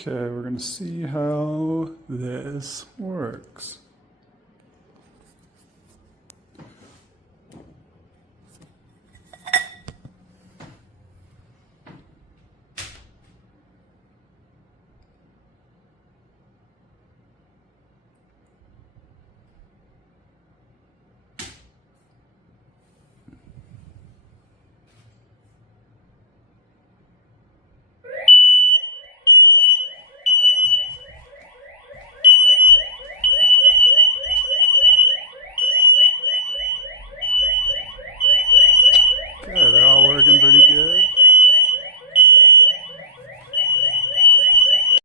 Okay, we're going to see how this works.